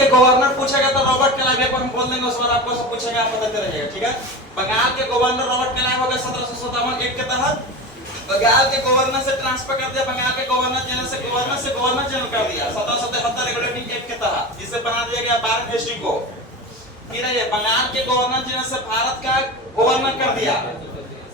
के गवर्नर पूछेगा तो रॉबर्ट क्लाइव पर हम बोल देंगे, उस बार आपको सब पूछेगा, आप पता चल जाएगा, ठीक है। बंगाल के गवर्नर रॉबर्ट क्लाइव हो गए 1757 एक्ट के तहत। बंगाल के गवर्नर से ट्रांसफर कर दिया, बंगाल के गवर्नर जनरल से गवर्नर जनरल कर दिया 1773 रेगुलेटिंग एक्ट के तहत, जिसे बना दिया गया बारन हेस्टिंग को। फिर ये बंगाल के गवर्नर जनरल से भारत का गवर्नर कर दिया,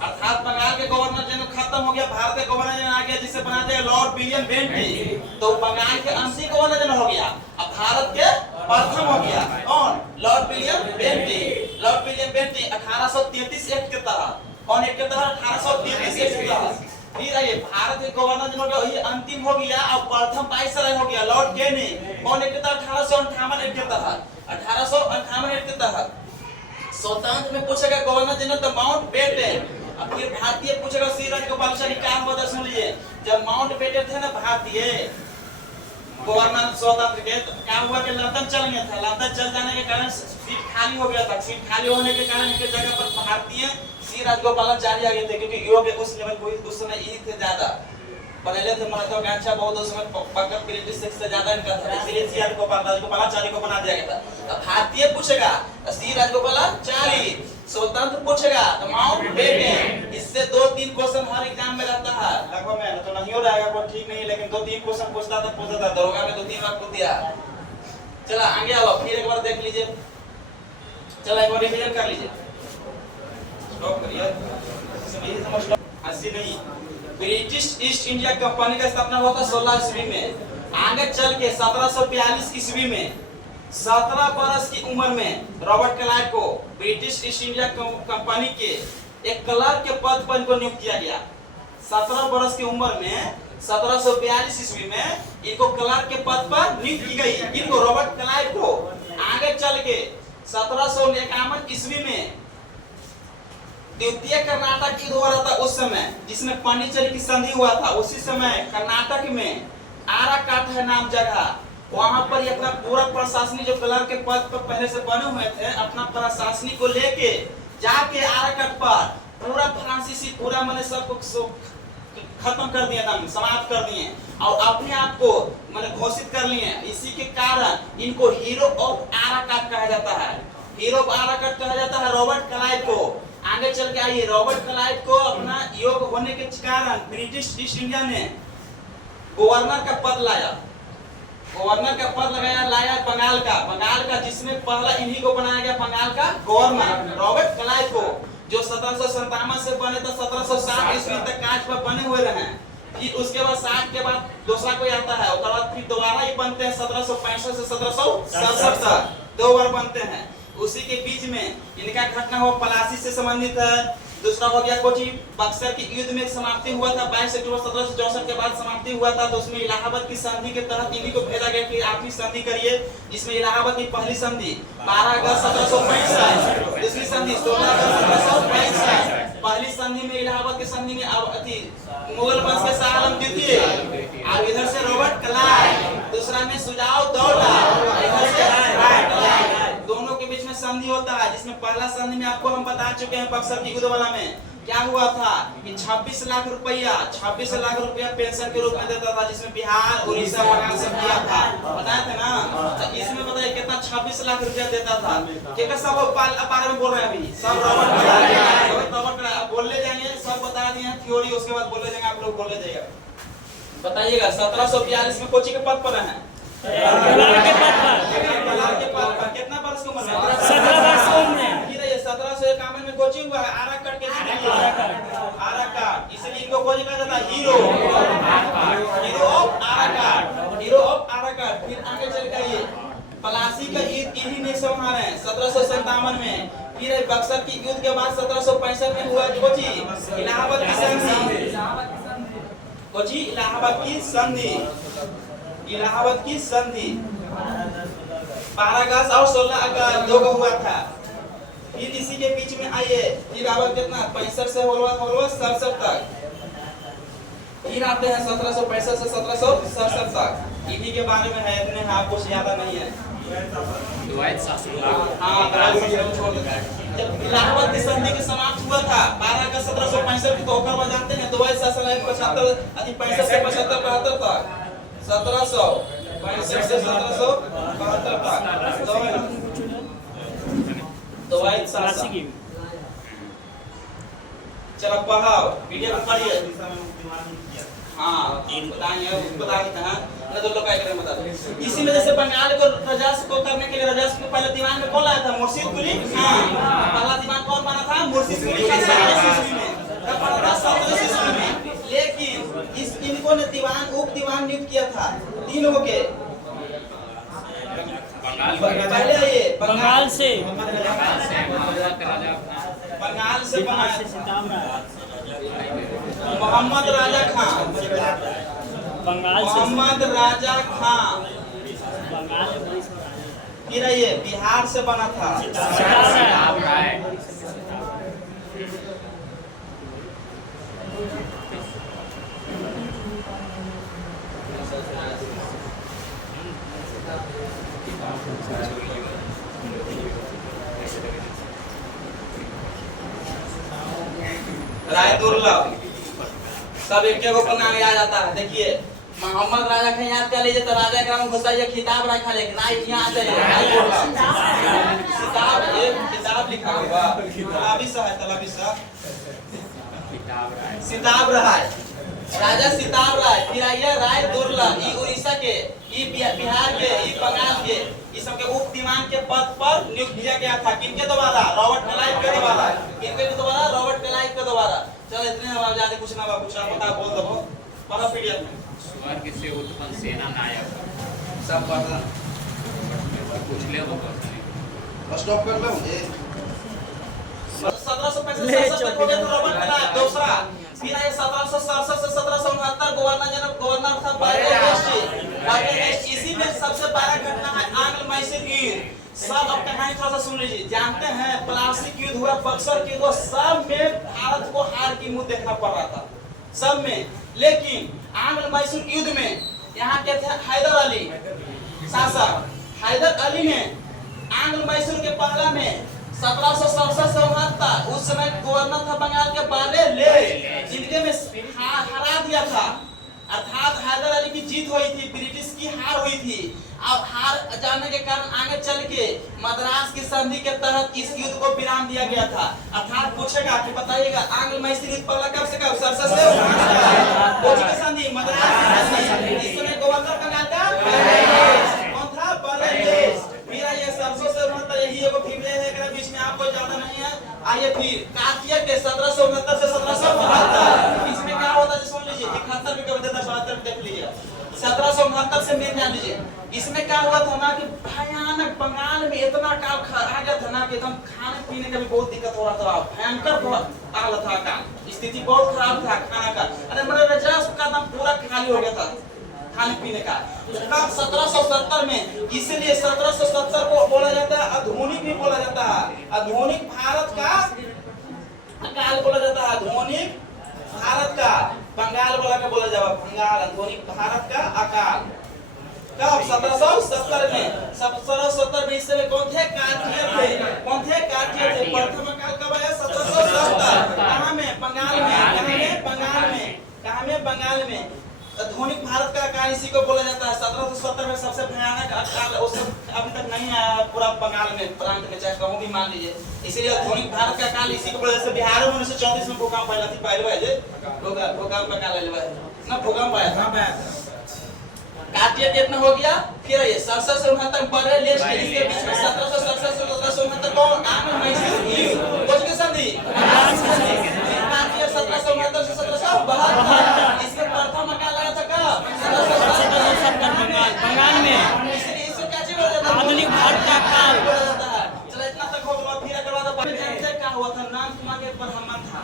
अर्थात बंगाल के गवर्नर जनरल खत्म हो गया, भारत के गवर्नर जनरल आ गया, जिसे बना दिया लॉर्ड विलियम बेंटिक। तो बंगाल के अंशी गवर्नर जनरल हो गया, अब भारत के प्रथम हो गया कौन? Lord William Bentinck. Lord William Bentinck 1833 act के तहत, कौन एक्ट के तहत? 1833 एक्ट के तहत। फिर ये भारत के गवर्नर जनरल का ये अंतिम हो गया, अब प्रथम वाइसराय हो गया लॉर्ड कैनिंग, कौन एक्ट के तहत? 1858 एक्ट के तहत। 1858 एक्ट के तहत स्वतंत्र में पूछेगा गवर्नर जनरल तो माउंट बेटन। अब फिर भारतीय पूछेगा श्री राजगोपालाचारी क्या हुआ, सुन लीजिए। जब माउंट बेटन थे ना भारतीय गवर्नर स्वतंत्र के, तो क्या हुआ कि लंदन चल गया था, लंदन चल जाने के कारण सीट खाली हो गया था, सीट खाली होने के कारण इनके जगह पर भारतीय श्री राजगोपालाचारी आ गए थे, क्योंकि योग उस लेवल को उस समय ही थे ज्यादा पहले थे, महत्वाकांक्षा बहुत उस समय पक्का ब्रिटिश से ज्यादा इनका था, इसलिए श्री राजगोपालाचारी को बना दिया गया था। अब भारतीय पूछेगा श्री राजगोपालाचारी, स्वतंत्र पूछेगा तो माउंट बेटन। इससे 2-3 क्वेश्चन हर एग्जाम में रहता है, लगभग में तो नहीं हो रहेगा, कोई ठीक नहीं, लेकिन 2-3 क्वेश्चन पूछता था दरोगा में 2-3 बार पूछ दिया। चला आगे आओ, फिर एक बार देख लीजिए, चला एक बार रिवीजन कर लीजिए, स्टॉप करिए, ऐसी नहीं। ब्रिटिश ईस्ट इंडिया कंपनी का स्थापना हुआ था 16 ईस्वी में। आगे चल के 1742 ईस्वी में 17 बरस की उम्र में रॉबर्ट क्लाइव को ब्रिटिश ईस्ट इंडिया कंपनी के एक क्लर्क के पद पर इनको नियुक्त किया गया। 17 बरस की उम्र में 1742 ईस्वी में इनको क्लर्क के पद पर नियुक्त की गई, इनको रॉबर्ट क्लाइव को। आगे चल के 1751 ईस्वी में द्वितीय कर्नाटक युद्ध हो रहा था उस समय, जिसमें पांडिचेरी की संधि हुआ था। उसी समय कर्नाटक में आराकाट है नाम जगह, वहां पर अपना पूरा प्रशासनिक जो क्लर्क के पद पर पहले से बने हुए थे, अपना प्रशासनिक को लेके जाके आराकाट पर पूरा फ्रांसीसी पूरा मैंने सब खत्म कर दिया था, समाप्त कर दिए और अपने आप को मैंने घोषित कर लिए। इसी के कारण इनको हीरो ऑफ आराकाट कहा जाता है, हीरो ऑफ आराकाट कहा जाता है रॉबर्ट क्लाइव को। आगे चल के आइए, रॉबर्ट क्लाइव को अपना योग होने के कारण ब्रिटिश ईस्ट इंडिया ने गवर्नर का पद लाया, गवर्नर का पद लाया बंगाल का, जिसमें पहला इन्हीं को बनाया गया बंगाल का गवर्नर रॉबर्ट क्लाइव को, जो 1757 से बने तो 1760 ईस्वी तक काज पर बने हुए रहे। फिर उसके बाद 60 के बाद दूसरा कोई आता है, उसके बाद फिर दोबारा ही बनते हैं 1765 से 1767 तक 2 बार बनते हैं। उसी के बीच में इनका घटना हो पलासी से संबंधित है। दूसरा हो गया कोची बक्सर की युद्ध में समाप्ति हुआ था 22 अक्टूबर 1764 के बाद समाप्ति हुआ था, तो उसमें इलाहाबाद की संधि के तहत इन्हीं को भेजा गया कि आप ही संधि करिए, जिसमें इलाहाबाद की पहली संधि 12 अगस्त 1765, दूसरी संधि 16 अगस्त 1765। पहली संधि में इलाहाबाद की संधि में मुगल वंश के शाह आलम द्वितीय, और इधर से रॉबर्ट क्लाइव, दूसरा में सुजाउद्दौला, इधर से दोनों के बीच में संधि होता है, जिसमें पहला संधि में आपको हम बता चुके हैं बक्सर की युद्ध वाला में क्या हुआ था कि 26 लाख रुपया पेंशन के रूप में देता था, जिसमें बिहार उड़ीसा बंगाल सब किया था, बताए थे ना। तो इसमें बताइए कितना 26 लाख रुपया देता था। क्या सब बारे में बोल रहे हैं अभी सब रॉबर्ट बोलने जाएंगे, सब बता दिए थ्योरी, उसके बाद बोलने जाएंगे, आप लोग बोलने जाइएगा। बताइएगा 1742 में कोची के पद पर है, कितना वर्ष की उम्र में? 17 वर्ष की उम्र में। 1751 में कोचिंग हुआ है आराकाट के आराकाट, इसलिए इनको कोचिंग कहा जाता है हीरो ऑफ आराकाट। फिर आगे चल कर ये पलासी का युद्ध इन्हीं ने संभाला है 1757 में। फिर बक्सर की युद्ध के बाद 1765 में हुआ कोची इलाहाबाद की संधि 12 अगस्त और 16 अगस्त 2 को हुआ था। फिर इसी के बीच में आइए फिर आवर कितना 65 से होलवा 67 तक, फिर आते हैं 1765 से 1767 तक। इन्हीं के बारे में है, इतने आपको ज्यादा नहीं है। जब इलाहाबाद की संधि के समाप्त हुआ था 12 अगस्त 1765 की, तो ओकर बाद जानते हैं 75 से 75 तक 1700 62 से 1772 तक तो वाइट सासा चलो पढ़ाओ पीडीएफ पढ़िए। हाँ बताइए बता देते हैं ना तो लोग क्या करें बता दो। इसी में जैसे बंगाल को रजास को करने के लिए रजास को पहले दीवान में कौन लाया था? मुर्शिद कुली। हाँ पहला दीवान कौन बना था? मुर्शिद कुली का 17 ईस्वी में, कब बना था? 17 ईस्वी में। लेकिन इस इनको ने दीवान उप दीवान नियुक्त किया था तीनों के। पहले ये बंगाल से मोहम्मद राजा खान, मोहम्मद राजा खान। फिर ये बिहार से बना था राय दुर्लभ। सब एक को नाम याद आता है। देखिए मोहम्मद राजा खान याद कर लीजिए तो राजा का नाम घुसाइए, खिताब रखा लेकिन राय यहाँ आ जाइए। किताब एक किताब लिखा हुआ तलाबी सा सिताब राय, राजा सिताब राय। फिर आइए राय दुर्लभ, ये उड़ीसा के, ये बिहार के, ये बंगाल के, ये सब के उप दीवान के पद पर नियुक्त किया गया था। किनके द्वारा? रॉबर्ट क्लाइव के द्वारा। किनके द्वारा? रॉबर्ट क्लाइव के द्वारा। चलो इतने हम ज्यादा कुछ ना पूछना बता बोल दो पढ़ो पीडीएफ में। स्वर्ग से उत्पन्न सेना नायक सब पढ़ना पूछ ले वो स्टॉप कर लो। 1765 तक हो गया था रॉबर्ट क्लाइव दूसरा। फिर आए 1767 से 1769 गवर्नर था बारगेस्ट। इसी में सबसे बड़ा घटना है आंग्ल मैसूर युद्ध। सब अब कहानी थोड़ा सा सुन लीजिए। जानते हैं प्लासी युद्ध हुआ, बक्सर युद्ध हुआ, सब में भारत को हार की मुंह देखना पड़ रहा था सब में। लेकिन आंग्ल मैसूर युद्ध में यहाँ के थे हैदर अली शासक। हैदर अली ने आंग्ल मैसूर के पहला में 1767 उस समय गवर्नर था बंगाल के पहले ले जिनके में हरा दिया था। अर्थात हैदर अली की जीत हुई थी, ब्रिटिश की हार हुई थी। अब हार जाने के कारण आगे चल के मद्रास की संधि के तहत इस युद्ध को विराम दिया गया था। अर्थात पूछेगा कि बताइएगा आंग्ल मैसूर युद्ध पहला कब से कब? 1767 की संधि, मद्रास की संधि। इस समय गवर्नर बंगाल का कौन था? बारगेस्ट। फिर आइए 1769 यही एगो फिर है एकरा बीच में आपको ज्यादा नहीं है। आइए फिर काफिया के 1769 से 1772 इसमें क्या होता है सुन लीजिए। 71 भी कभी देता 72 भी देख लीजिए। 1769 से मेन जान लीजिए। इसमें क्या हुआ था ना कि भयानक बंगाल में इतना काल आ गया था ना कि एकदम खाने पीने का भी बहुत दिक्कत हो रहा था। भयंकर हाल था का स्थिति बहुत खराब था खाना का। अरे मेरे रजास का दम पूरा खाली हो गया था खाने पीने का। तब 1770 में, इसलिए 1770 को बोला जाता है आधुनिक भी बोला जाता है। आधुनिक भारत का अकाल बोला जाता है। आधुनिक भारत का बंगाल बोला के बोला जाता है। बंगाल आधुनिक भारत का अकाल कब? 1770 में। 1770 में इस समय कौन थे? काटिया थे। कौन थे? काटिया थे। प्रथम काल कब आया? 1770। कहाँ में? बंगाल में। कहाँ में? बंगाल में। कहाँ में? बंगाल में। आधुनिक भारत का अकाल इसी को बोला जाता है। 1770 में सबसे भयानक अकाल उस अभी तक नहीं आया पूरा बंगाल में, प्रांत में, चाहे कहूँ भी मान लीजिए। इसीलिए आधुनिक भारत का अकाल इसी को बोला जाता है। बिहार में 1934 में भूकंप आया था। पहले भूकंप का काल ना भूकंप आया था। काटिया कितना हो गया? फिर ये 67 से 69 पढ़े लेस्ट के इसके बीच में 1767 से 1769 कौन? आंग्ल मैसूर युद्ध। कौन की संधि? काटिया 1769 से 1772 इसके प्रथम अकाल आया था कब? 1770 बंगाल में। इसलिए इसको क्या चीज बोला जाता है? आधुनिक भारत का अकाल बोला जाता है। चलो इतना तक हो गया। फिर अगर बात जानते क्या हुआ था? नाम कुमार के ब्राह्मण था।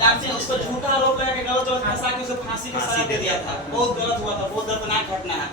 जानते हैं उसको झूठा आरोप लगा के गलत गलत फंसा के उसे फांसी की सजा दे दिया था। बहुत गलत हुआ था, बहुत दर्दनाक घटना है।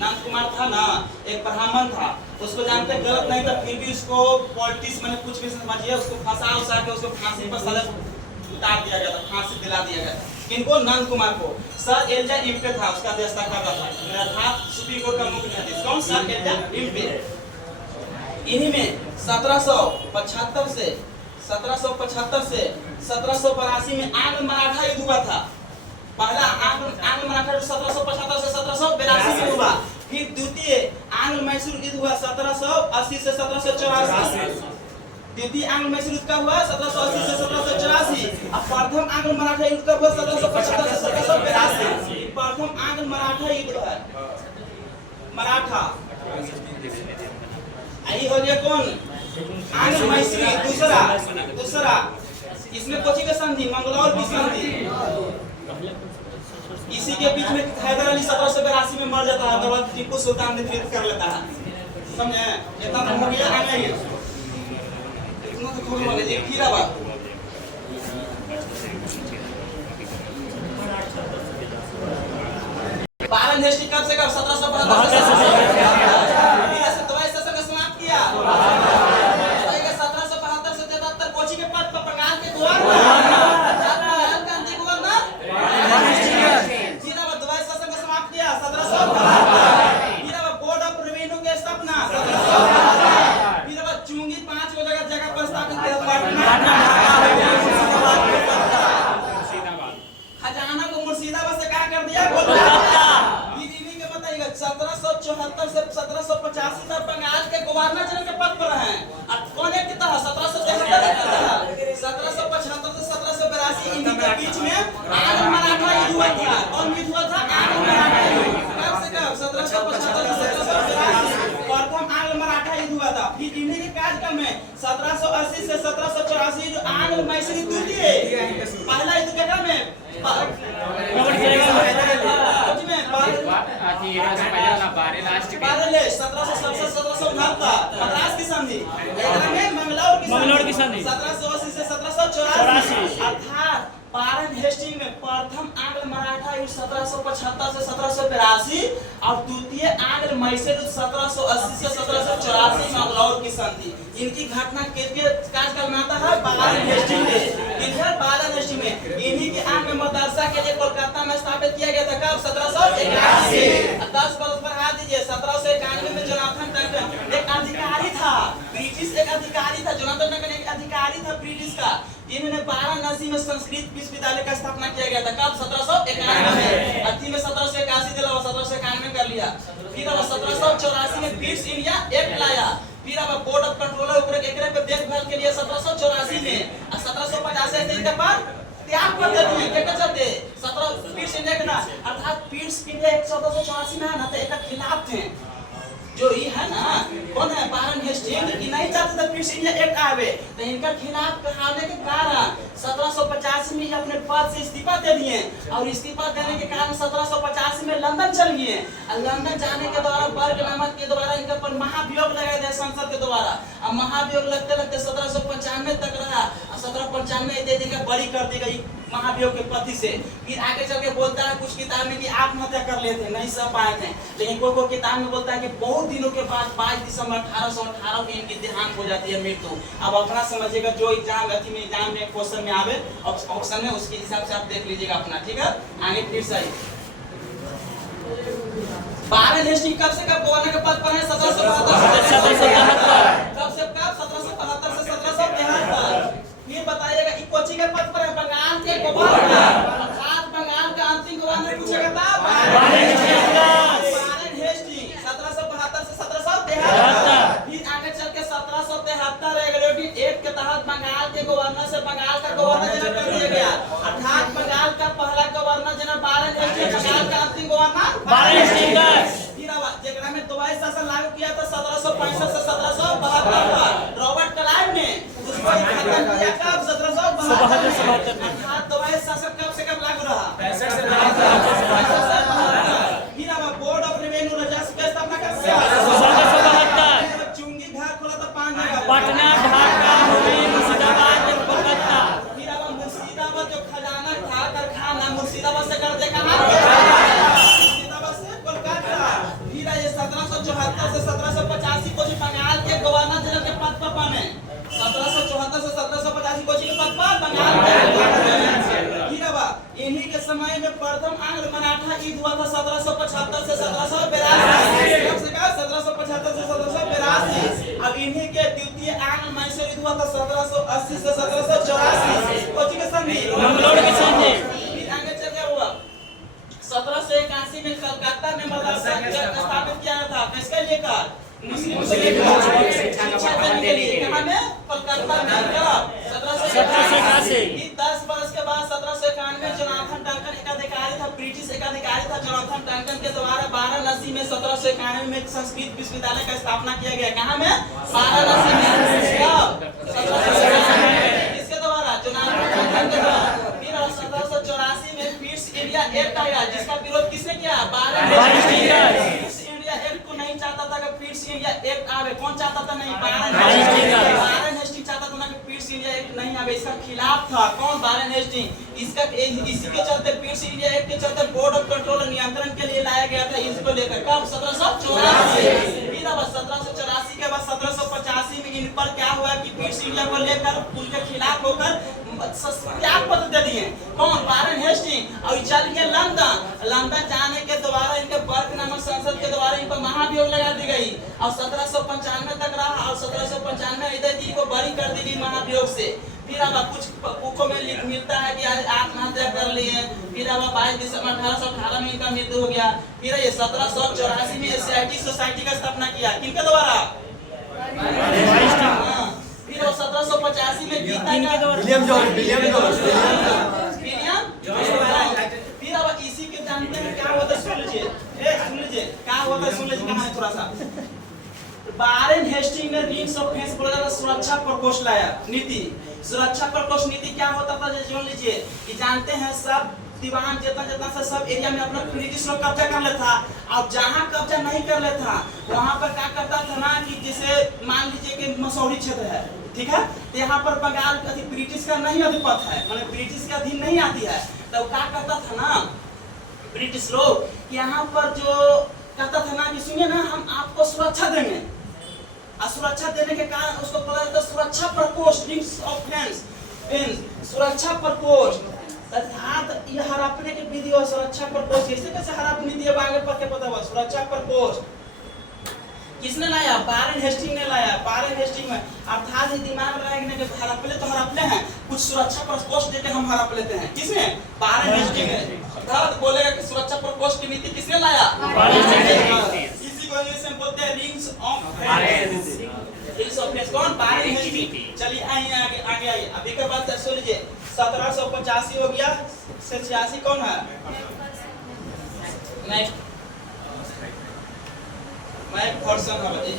नंद कुमार था ना, एक ब्राह्मण था। उसको जानते गलत नहीं था, फिर भी उसको पॉलिटिक्स मैंने कुछ भी समझिए उसको फंसा उसा के उसको फांसी पर सजा उतार दिया गया था, फांसी दिला दिया गया था। किनको? नंद कुमार को। सर एल्जा इम्पे था उसका अध्यक्षता कर रहा था। अर्थात सुप्रीम कोर्ट का मुख्य न्यायाधीश कौन? Sir Elijah Impey. इन्हीं में 1775 से 1782 में आंग्ल मराठा युद्ध हुआ था। पहला आंग्ल मराठा 1775 से 1782 में हुआ। फिर द्वितीय आंग्ल मैसूर युद्ध हुआ 1780 से 1784। द्वितीय आंग्ल मैसूर युद्ध का हुआ 1780 से 1784। अब प्रथम आंग्ल मराठा युद्ध का हुआ 1775 से 1782। प्रथम आंग्ल मराठा युद्ध है मराठा। आई हो गया कौन आंग्ल मैसूर दूसरा इसमें कोची का संधि मंगलौर की संधि। इसी के बीच में हैदर अली 1782 में मर जाता है, उसके बाद टीपू सुल्तान नेतृत्व कर लेता है। समझे इतना तो हो गया आगे ही इतना तो खोल वाले एक हीरा बात। बारन हेस्टी कब से कब 1772 से दवाई शासन का समाप्त किया। 1772 से 73 कोची के पद पर बंगाल के गवर्नर गांधी गवर्नर जीरा दवाई शासन का समाप्त किया 1772। जीरा बोर्ड ऑफ रेवेन्यू की स्थापना 1772। जीरा चुंगी 5 जगह पर स्थापित किया पटना खजाना को मुर्शिदाबाद से क्या कर दिया कोलकाता। 1774 से 1785 तक बंगाल के गवर्नर जनरल के पद पर हैं। अब कौन एक कितना 1773 के 1775 से 1782 इनके के बीच में आंग्ल मराठा युद्ध हुआ था। कौन युद्ध हुआ था आंग्ल मराठा युद्ध। कब से कब 1775 से 1782 प्रथम आंग्ल मराठा युद्ध हुआ था। फिर इन्हीं के कार्यकाल में 1780 से 1784 जो आंग्ल मैसूर युद्ध थी। पहला युद्ध क्या में मद्रास की संधि मंगलौर की संधि 1780 से 1784। अर्थात बारन हेस्टिंग में प्रथम आंग्ल मराठा युद्ध 1775 से 1782 और द्वितीय आंग्ल मैसूर युद्ध 1780 से 1784 मंगलौर की संधि। इनकी घटना किसके कार्यकाल में आता है बारन हेस्टिंग में। इधर बारन हेस्टिंग में इन्हीं के आंग्ल मदरसा के लिए कोलकाता में स्थापित किया गया था कब 1781। 10 वर्ष बढ़ा दीजिए 1791 में जोनाथन डंकन एक अधिकारी था ब्रिटिश एक अधिकारी था जोनाथन डंकन एक अधिकारी था ब्रिटिश का। इन्होंने वाराणसी में संस्कृत विश्वविद्यालय का स्थापना किया गया था कब 1791 में। अति में 1781 दिला 1791 कर लिया। फिर 1784 में ब्रिटिश इंडिया एक्ट लाया। फिर अब बोर्ड ऑफ कंट्रोलर ऊपर एकरे पे देखभाल के लिए 1784 में 1785 से इनके पर त्याग कर देते हैं। क्या चलते 17 ब्रिटिश इंडिया के ना अर्थात ब्रिटिश इंडिया 1784 में है ना तो एक खिलाफ थे जो ये है ना कौन है बारन हेस्टिंग की नहीं चाहते थे ब्रिटिश इंडिया एक्ट आवे तो इनका खिलाफ कहने के कारण 1785 में अपने पद से इस्तीफा दे दिए और इस्तीफा देने के कारण 1785 में लंदन चल गए। लंदन जाने के द्वारा बर्गनामा के द्वारा इनका पर महाभियोग लगाए गए संसद के द्वारा। अब महाभियोग लगते लगते 1795 तक रहा। 1795 दे देकर बरी कर दी गई महाभियोग के पति से। फिर आगे चल के बोलता है कुछ किताब में कि आत्महत्या कर लेते नहीं सह पाए थे, लेकिन कोई किताब में बोलता है कि बहुत दिनों के बाद 22 दिसंबर 1818 में इनकी देहांत हो जाती है मृत्यु। अब अपना समझिएगा जो एग्जाम में क्वेश्चन में आवे ऑप्शन में उसके हिसाब से आप देख लीजिएगा अपना। ठीक है आगे फिर सही बारन हेस्टिंग कब से कब गवर्नर के पद पर है 1772 कब से कब 1772 से 1773। फिर बताइएगा कोची के पद पर है बंगाल के गवर्नर अर्थात बंगाल का अंतिम गवर्नर पूछेगा था बारन हेस्टिंग 1772 से 1773। फिर आगे चल के 1773 रेगुलेटिव एक्ट के तहत बंगाल के गवर्नर से बंगाल का गवर्नर जनरल कर दिया गया। अर्थात बंगाल का पहला गवर्नर जनरल बारन हेस्टिंग बंगाल का अंतिम गवर्नर बारन हेस्टिंग। जेकरा में दवाई शासन लागू किया था 1765 से 1772 रॉबर्ट क्लाइव ने उसको खत्म किया कब 1772। अर्थात दवाई शासन कब से कब लागू रहा 65 से 65। फिर अब बोर्ड ऑफ रेवेन्यू राजस्व की स्थापना कब से 1772। चुंगी घाट खोला था 5 जगह पटना ढाका मुंबई मुर्शिदाबाद कोलकाता। फिर अब मुर्शिदाबाद जो खजाना था कारखाना मुर्शिदाबाद से कर दे कहां मुर्शिदाबाद से कोलकाता। फिर ये 1774 से 1785 को जी बंगाल के गवर्नर जनरल के पद पर बने। 1774 से 1785 को जी के पद पर बंगाल के फिर अब इन्हीं के समय में प्रथम आंग्ल मराठा युद्ध हुआ था 1775 से 1782 कब से कब 1775 से 1782। अब इन्हीं के द्वितीय आंग्ल मैसूर युद्ध हुआ था 1780 से 1784 को जी के संधि मंगलौर की संधि। फिर आगे चल गया हुआ 1781 86 में कलकत्ता में मदरसा स्थापित किया गया था, किसके लेकर? मुस्लिम को लेकर शिक्षा देने के लिए। कहाँ में? कलकत्ता में। कब? 1781। 10 वर्ष के बाद 1791 में जोनाथन डंकन एक अधिकारी था, ब्रिटिश एक अधिकारी था जोनाथन डंकन के द्वारा वाराणसी में 1791 में संस्कृत विश्वविद्यालय का स्थापना किया गया। कहाँ में? वाराणसी में। कब? 1791। किसके द्वारा? जोनाथन डंकन के द्वारा। फिर 1784 में पीस इंडिया एक्ट आया, जिसका विरोध किसने किया? पीस इंडिया एक्ट को नहीं चाहता था कि पीस इंडिया एक्ट आवे। कौन चाहता था? नहीं, वारेन हेस्टिंग चाहता था ना कि पीस इंडिया एक्ट नहीं आवे, इसका खिलाफ था। कौन? Warren Hasting. इसका इसी के चलते पीस इंडिया एक्ट के चलते बोर्ड ऑफ कंट्रोल और नियंत्रण के लिए लाया गया था इसको लेकर। कब? 1784। फिर अब 1784 के बाद 1785 में इन पर क्या हुआ कि पीस इंडिया को लेकर उनके खिलाफ होकर त्याग पत्र दे दिए। कौन? Warren Hasting. और चल गए लंदन। लंदन जाने के द्वारा इनके बर्क नामक संसद के द्वारा इन पर महाभियोग लगा दी गई और 1795 तक रहा और 1795 इधर जी को बरी कर दी गई महाभियोग से। फिर अब कुछ बुकों में मिलता है कि आज आत्महत्या कर लिए। फिर अब 22 दिसंबर 1818 में इनका मृत्यु हो गया। फिर ये 1784 में एशियाटिक सोसाइटी का स्थापना किया। किनके द्वारा? फिर 1785 में गीता का विलियम जॉर्ज फिर अब इसी के जानते हैं क्या होता है? सुन लीजिए क्या होता है, सुन लीजिए कहां है थोड़ा सा। वारेन हेस्टिंग ने रिंग्स ऑफ फेंस बोला सुरक्षा प्रकोष्ठ लाया नीति। सुरक्षा प्रकोष्ठ नीति क्या होता था? सुन लीजिए कि जानते हैं सब दीवान जितना से सब एरिया में अपना ब्रिटिश लोग कब्जा कर लेता और जहाँ कब्जा नहीं कर लेता वहाँ पर क्या करता था ना कि जैसे मान लीजिए कि मसौरी क्षेत्र है, ठीक है, तो यहाँ पर बंगाल ब्रिटिश का नहीं अधिपत है, मतलब ब्रिटिश का अधीन नहीं आती है, तो क्या करता था ना ब्रिटिश लोग यहाँ पर जो कहता था ना कि सुनिए ना हम आपको सुरक्षा देंगे और सुरक्षा देने के कारण उसको बोला जाता सुरक्षा प्रकोष्ठ, रिंग्स ऑफ फेंस, सुरक्षा प्रकोष्ठ। अर्थात ये हड़पने के विधि और सुरक्षा प्रकोष्ठ कैसे हड़पनी थी आगे पढ़ के पता हुआ। सुरक्षा प्रकोष्ठ किसने लाया? वारेन हेस्टिंग ने लाया। वारेन हेस्टिंग में अर्थात ये दिमाग में रखने के हड़पले तो हड़पले हैं, कुछ सुरक्षा प्रकोष्ठ देके हम हड़प लेते हैं। किसने? वारेन हेस्टिंग ने। अर्थात बोलेगा कि सुरक्षा प्रकोष्ठ की नीति किसने लाया? इसी को इंग्लिश में बोलते हैं rings of fence. Rings of fence कौन? Warren Hastings. चलिए आइए आगे आइए। अभी के बाद सुन लीजिए 1785 हो गया, 86 कौन है? नेक्स्ट मैक फॉर्सन है।